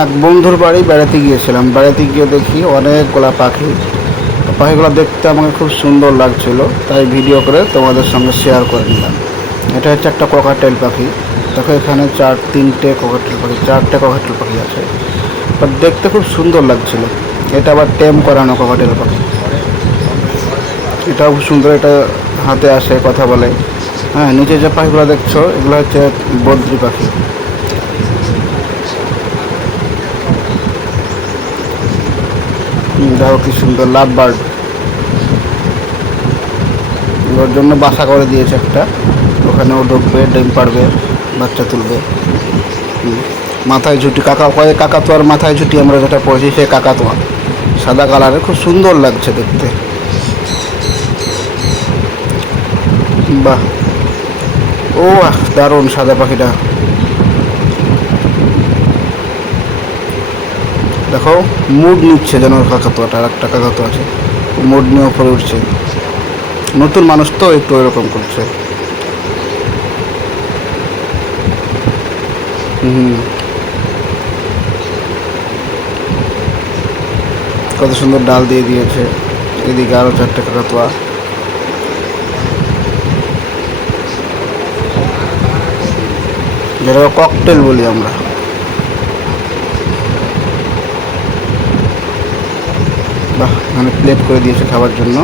এক বন্ধুর বাড়ি বেড়াতে গিয়েছিলাম। বেড়াতে গিয়ে দেখি অনেকগুলা পাখি। পাখিগুলো দেখতে আমাকে খুব সুন্দর লাগছিল, তাই ভিডিও করে তোমাদের সঙ্গে শেয়ার করে নিলাম। এটা হচ্ছে একটা ককাটেল পাখি। দেখো এখানে চারটে ককাটেল পাখি আছে। বাট দেখতে খুব সুন্দর লাগছিল। এটা আবার টেম করানো ককাটেল পাখি। এটাও খুব সুন্দর। এটা হাতে আসে, কথা বলে। হ্যাঁ, নিচে যে পাখিগুলো দেখছো এগুলো হচ্ছে বদ্রি পাখি। দেখো কি সুন্দর লাভ বার্ড। ওর জন্য বাসা করে দিয়েছে একটা। ওখানে ও ঢুকবে, ডিম পাড়বে, বাচ্চা তুলবে। মাথায় ঝুঁটি কাকাতুয়ার মাথায় ঝুঁটি আমরা যেটা পড়েছি সে কাকাতুয়া। সাদা কালারের, খুব সুন্দর লাগছে দেখতে। বাহ, ও দারুণ সাদা পাখিটা। দেখো মুড নিচ্ছে যেন কাকাতুয়াটা। আর একটা কাকাতুয়া আছে, মুড নিয়ে উপরে উঠছে। নতুন মানুষ তো একটু এরকম করছে। হুম, কত সুন্দর ডাল দিয়ে দিয়েছে। এদিকে আরো চারটে কাকাতুয়া। যেটা ককটেল বলি আমরা। বাহ, এখানে প্লেট করে দিয়েছে খাবার জন্য।